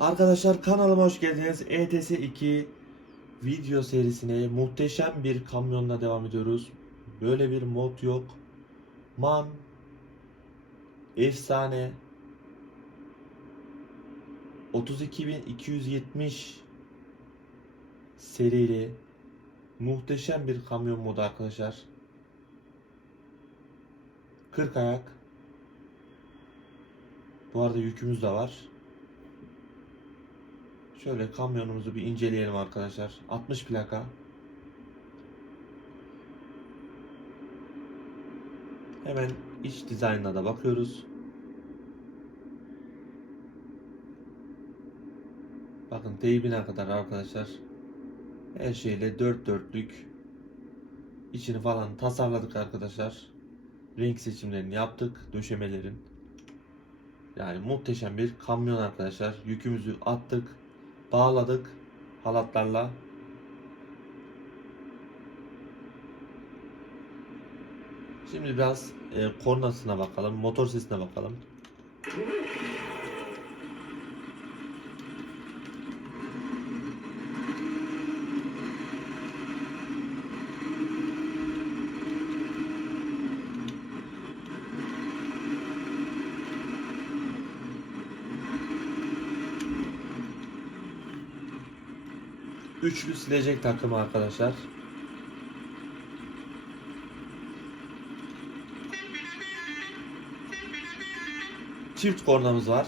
Arkadaşlar kanalıma hoş geldiniz. ETS 2 video serisine muhteşem bir kamyonla devam ediyoruz. Böyle bir mod yok. Man efsane 32270 serili muhteşem bir kamyon modu arkadaşlar. 40 ayak. Bu arada yükümüz de var. Şöyle kamyonumuzu bir inceleyelim arkadaşlar. 60 plaka. Hemen iç dizaynına da bakıyoruz. Bakın teybine kadar arkadaşlar. Her şeyle dört dörtlük. İçini falan tasarladık arkadaşlar. Renk seçimlerini yaptık. Döşemelerin. Yani muhteşem bir kamyon arkadaşlar. Yükümüzü attık. Bağladık halatlarla. Şimdi biraz e, kornasına bakalım, motor sesine bakalım. Üçlü silecek takımı arkadaşlar. Çift kornamız var.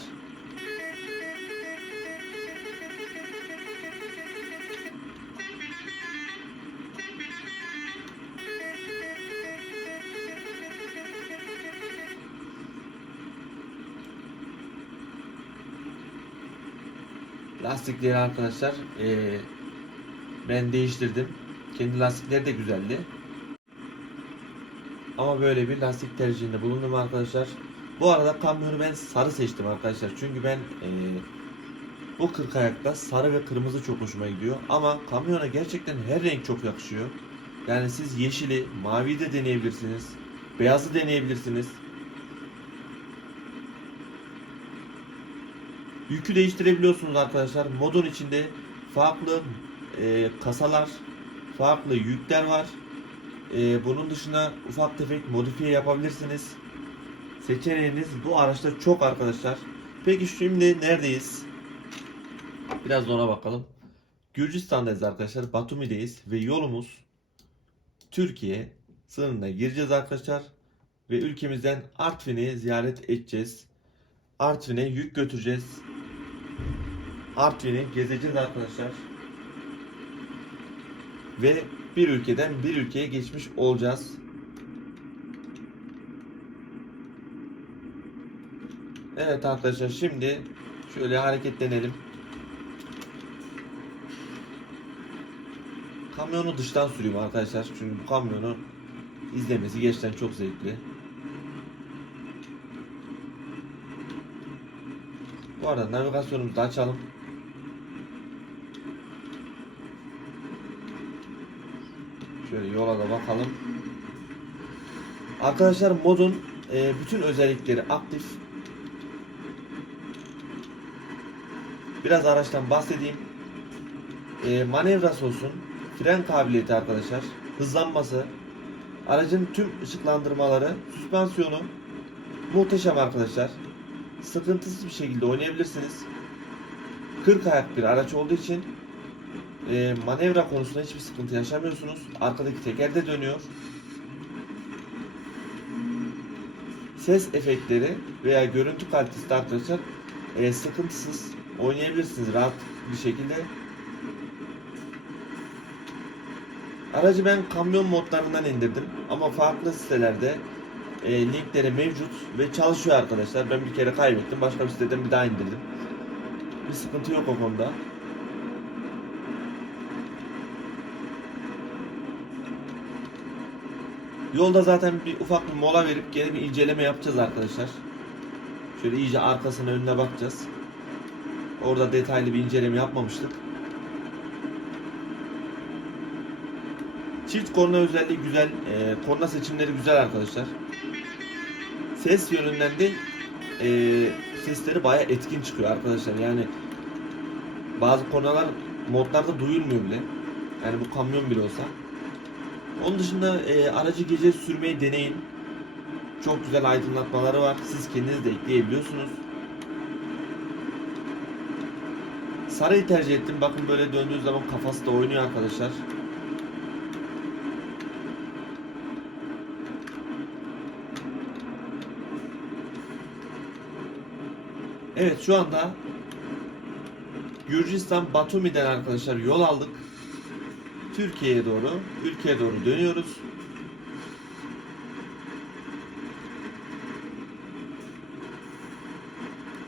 Lastikleri arkadaşlar eee, ben değiştirdim. Kendi lastikleri de güzeldi. Ama böyle bir lastik tercihinde bulundum arkadaşlar. Bu arada kamyonu ben sarı seçtim arkadaşlar. Çünkü ben eee, bu 40 ayakta sarı ve kırmızı çok hoşuma gidiyor. Ama kamyona gerçekten her renk çok yakışıyor. Yani siz yeşili, mavi de deneyebilirsiniz. Beyazı deneyebilirsiniz. Yükü değiştirebiliyorsunuz arkadaşlar. Modun içinde farklı e, kasalar, farklı yükler var. E, bunun dışında ufak tefek modifiye yapabilirsiniz. Seçeneğiniz bu araçta çok arkadaşlar. Peki şimdi neredeyiz? Biraz ona bakalım. Gürcistan'dayız arkadaşlar. Batumi'deyiz ve yolumuz Türkiye sınırına gireceğiz arkadaşlar. Ve ülkemizden Artvin'i ziyaret edeceğiz. Artvin'e yük götüreceğiz. Artvin'i gezeceğiz arkadaşlar. Ve bir ülkeden bir ülkeye geçmiş olacağız. Evet arkadaşlar şimdi şöyle hareketlenelim. Kamyonu dıştan sürüyorum arkadaşlar. Çünkü bu kamyonu izlemesi gerçekten çok zevkli. Bu arada navigasyonumuzu açalım. Şöyle yola da bakalım. Arkadaşlar modun e, bütün özellikleri aktif. Biraz araçtan bahsedeyim. E, manevrası olsun, fren kabiliyeti arkadaşlar, hızlanması, aracın tüm ışıklandırmaları, süspansiyonu muhteşem arkadaşlar. Sıkıntısız bir şekilde oynayabilirsiniz. 40 ayak bir araç olduğu için e, manevra konusunda hiçbir sıkıntı yaşamıyorsunuz. Arkadaki teker de dönüyor. Ses efektleri veya görüntü kalitesi de arkadaşlar e, sıkıntısız oynayabilirsiniz rahat bir şekilde. Aracı ben kamyon modlarından indirdim ama farklı sitelerde e, linkleri mevcut ve çalışıyor arkadaşlar. Ben bir kere kaybettim. Başka bir siteden bir daha indirdim. Bir sıkıntı yok o konuda. Yolda zaten bir ufak bir mola verip geri bir inceleme yapacağız arkadaşlar. Şöyle iyice arkasına önüne bakacağız. Orada detaylı bir inceleme yapmamıştık. Çift korna özelliği güzel. E, korna seçimleri güzel arkadaşlar. Ses yönünden de e, sesleri baya etkin çıkıyor arkadaşlar. Yani Bazı kornalar modlarda duyulmuyor bile. Yani bu kamyon bile olsa. Onun dışında e, aracı gece sürmeyi deneyin. Çok güzel aydınlatmaları var. Siz kendiniz de ekleyebiliyorsunuz. Sarıyı tercih ettim. Bakın böyle döndüğü zaman kafası da oynuyor arkadaşlar. Evet şu anda Gürcistan Batumi'den arkadaşlar yol aldık. Türkiye'ye doğru, ülkeye doğru dönüyoruz.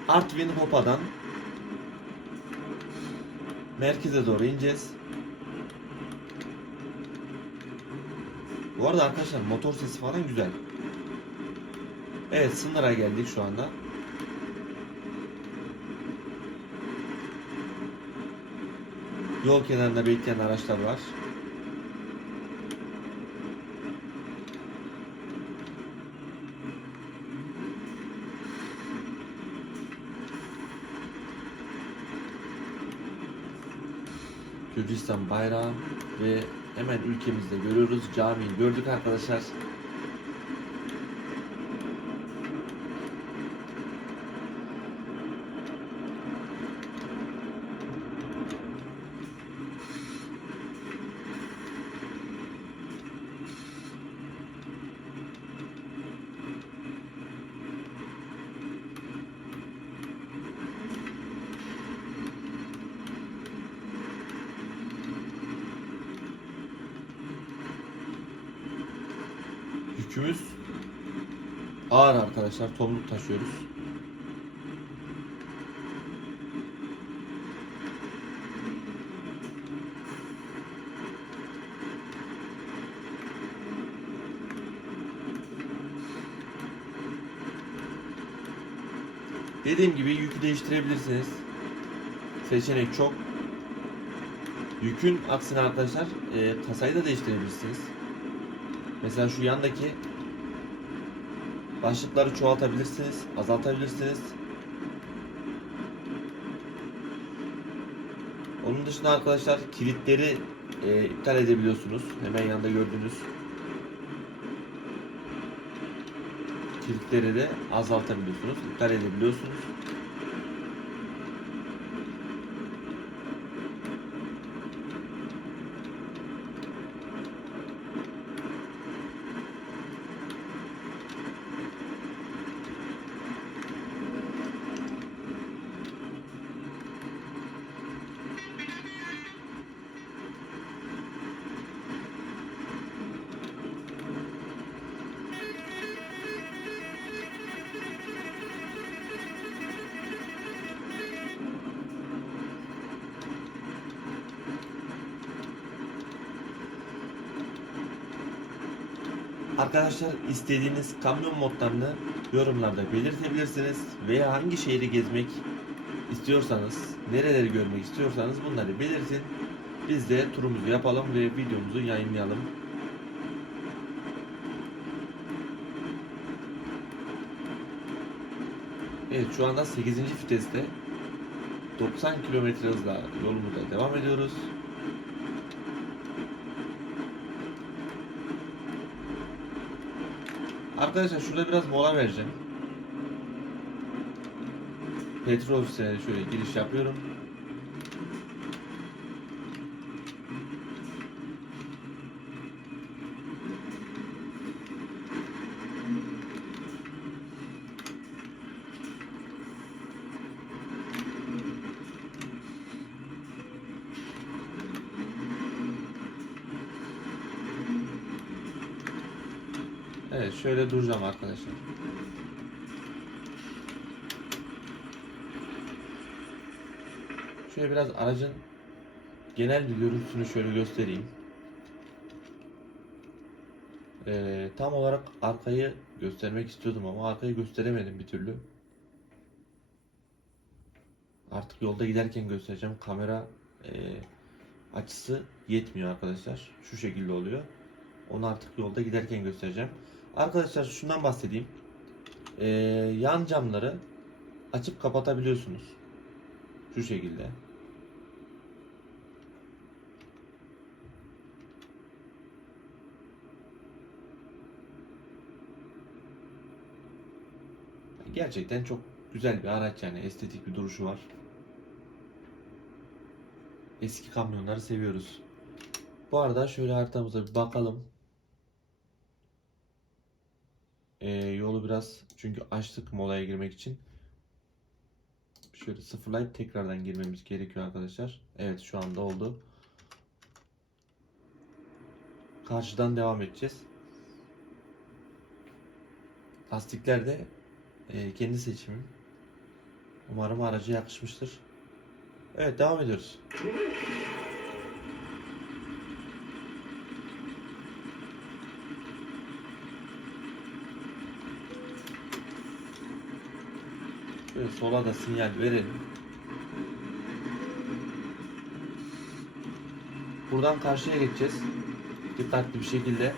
Artvin Hopa'dan merkeze doğru ineceğiz. Bu arada arkadaşlar motor sesi falan güzel. Evet sınıra geldik şu anda. Yol kenarında bekleyen araçlar var. Gürcistan bayrağı ve hemen ülkemizde görüyoruz. Camiyi gördük arkadaşlar. Yükümüz ağır arkadaşlar. Tomruk taşıyoruz. Dediğim gibi yükü değiştirebilirsiniz. Seçenek çok. Yükün aksine arkadaşlar e, kasayı da değiştirebilirsiniz. Mesela şu yandaki başlıkları çoğaltabilirsiniz, azaltabilirsiniz. Onun dışında arkadaşlar kilitleri e, iptal edebiliyorsunuz. Hemen yanında gördüğünüz kilitleri de azaltabiliyorsunuz, iptal edebiliyorsunuz. Arkadaşlar istediğiniz kamyon modlarını yorumlarda belirtebilirsiniz veya hangi şehri gezmek istiyorsanız, nereleri görmek istiyorsanız bunları belirtin. Biz de turumuzu yapalım ve videomuzu yayınlayalım. Evet şu anda 8. viteste 90 km hızla yolumuza devam ediyoruz. Arkadaşlar şurada biraz mola vereceğim. Petrol şöyle giriş yapıyorum. Şöyle duracağım arkadaşlar. Şöyle biraz aracın genel bir görüntüsünü şöyle göstereyim. Ee, tam olarak arkayı göstermek istiyordum ama arkayı gösteremedim bir türlü. Artık yolda giderken göstereceğim. Kamera e, açısı yetmiyor arkadaşlar. Şu şekilde oluyor. Onu artık yolda giderken göstereceğim. Arkadaşlar şundan bahsedeyim. Ee, yan camları açıp kapatabiliyorsunuz. Şu şekilde. Gerçekten çok güzel bir araç yani estetik bir duruşu var. Eski kamyonları seviyoruz. Bu arada şöyle haritamıza bir bakalım. Ee, yolu biraz çünkü açtık molaya girmek için. Şöyle sıfırlayıp tekrardan girmemiz gerekiyor arkadaşlar. Evet şu anda oldu. Karşıdan devam edeceğiz. Lastikler de e, kendi seçimim. Umarım araca yakışmıştır. Evet devam ediyoruz. Şöyle sola da sinyal verelim. Buradan karşıya geçeceğiz. Dikkatli bir şekilde.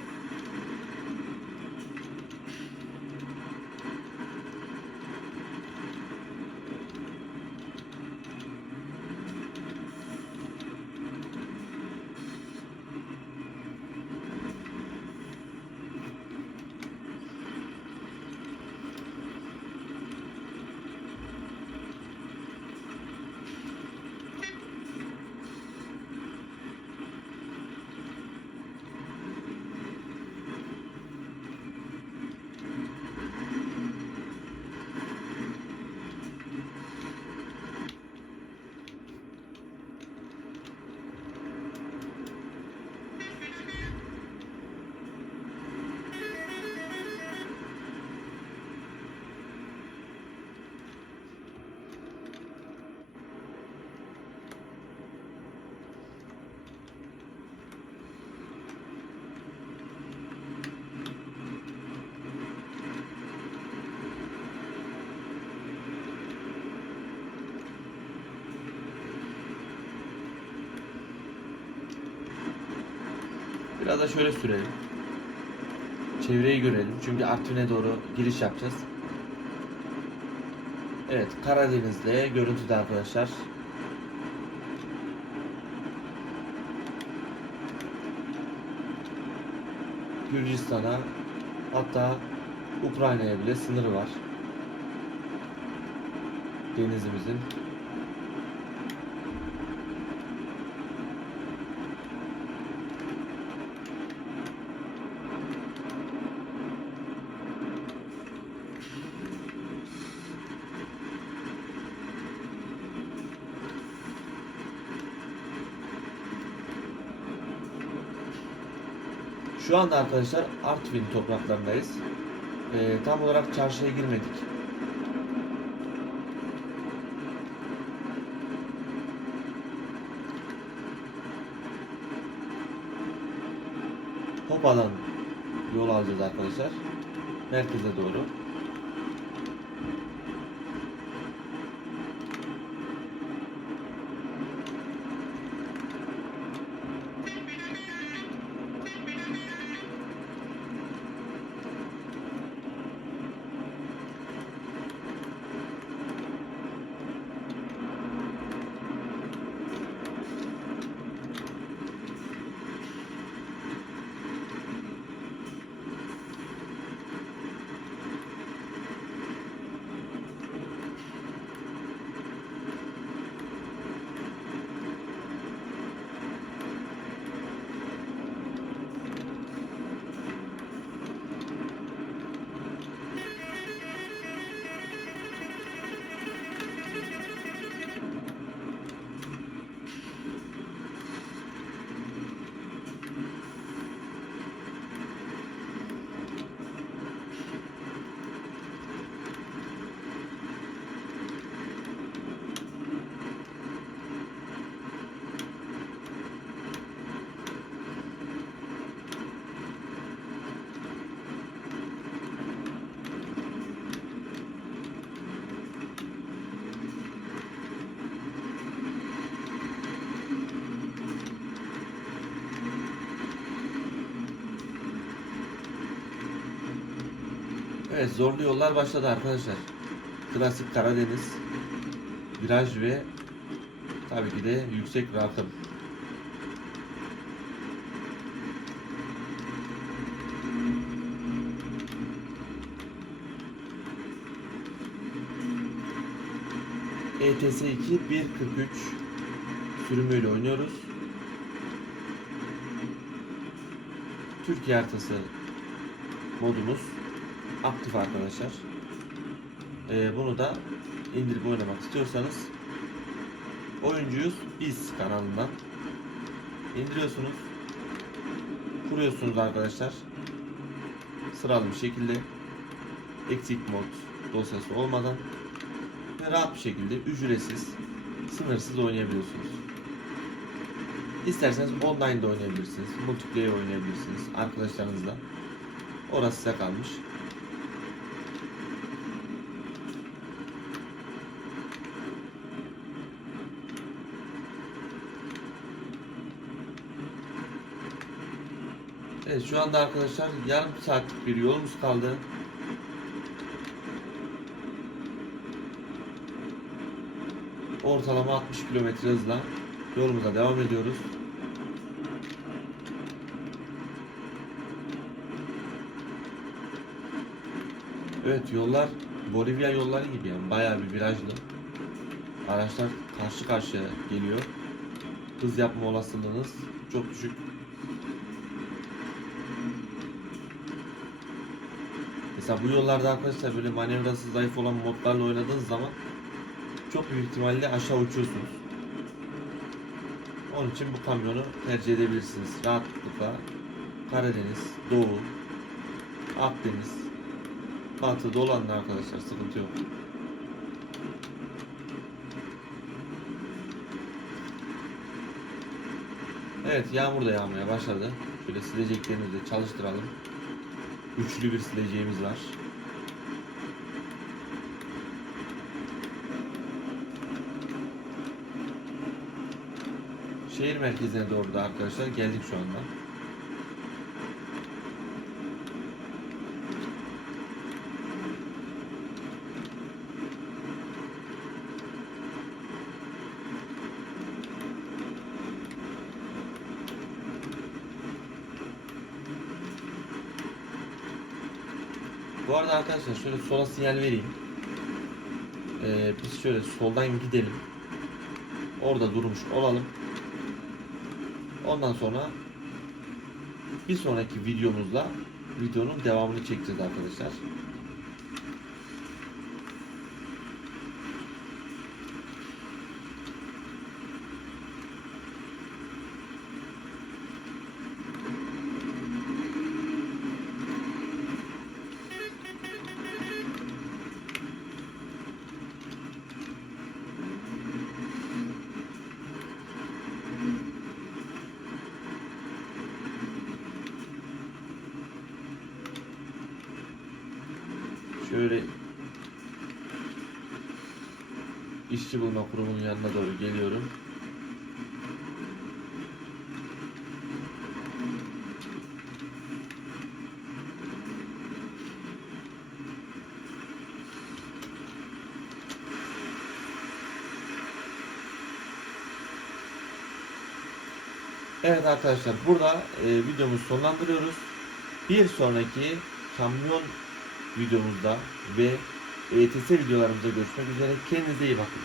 Biraz da şöyle sürelim. Çevreyi görelim. Çünkü Artvin'e doğru giriş yapacağız. Evet, Karadeniz'de görüntüde arkadaşlar. Gürcistan'a hatta Ukrayna'ya bile sınırı var. Denizimizin. Şu anda arkadaşlar Artvin topraklarındayız. Ee, tam olarak çarşıya girmedik. Hopa'dan yol alacağız arkadaşlar. Merkeze doğru. Evet zorlu yollar başladı arkadaşlar. Klasik Karadeniz viraj ve tabii ki de yüksek rakım. ETS 2 1.43 sürümüyle oynuyoruz. Türkiye haritası modumuz aktif arkadaşlar. Ee, bunu da indirip oynamak istiyorsanız Oyuncuyuz biz kanalından indiriyorsunuz kuruyorsunuz arkadaşlar sıralı bir şekilde eksik mod dosyası olmadan ve rahat bir şekilde ücretsiz sınırsız oynayabiliyorsunuz. İsterseniz online de oynayabilirsiniz, multiplayer oynayabilirsiniz arkadaşlarınızla. Orası size kalmış. Evet şu anda arkadaşlar yarım saatlik bir yolumuz kaldı. Ortalama 60 km hızla yolumuza devam ediyoruz. Evet yollar Bolivya yolları gibi yani bayağı bir virajlı. Araçlar karşı karşıya geliyor. Hız yapma olasılığınız çok düşük. Mesela bu yollarda arkadaşlar böyle manevrası zayıf olan modlarla oynadığınız zaman çok büyük ihtimalle aşağı uçuyorsunuz. Onun için bu kamyonu tercih edebilirsiniz. Rahatlıkla Karadeniz, Doğu, Akdeniz, Batı dolanın arkadaşlar sıkıntı yok. Evet yağmur da yağmaya başladı. Şöyle sileceklerimizi çalıştıralım. Üçlü bir sileceğimiz var. Şehir merkezine doğru da arkadaşlar geldik şu anda. Bu arada arkadaşlar şöyle sola sinyal vereyim. Ee, biz şöyle soldan gidelim. Orada durmuş olalım. Ondan sonra bir sonraki videomuzda videonun devamını çekeceğiz arkadaşlar. Şöyle işçi bulma kurumunun yanına doğru geliyorum. Evet arkadaşlar burada e, videomuzu sonlandırıyoruz. Bir sonraki kamyon videomuzda ve ETS videolarımızda görüşmek üzere. Kendinize iyi bakın.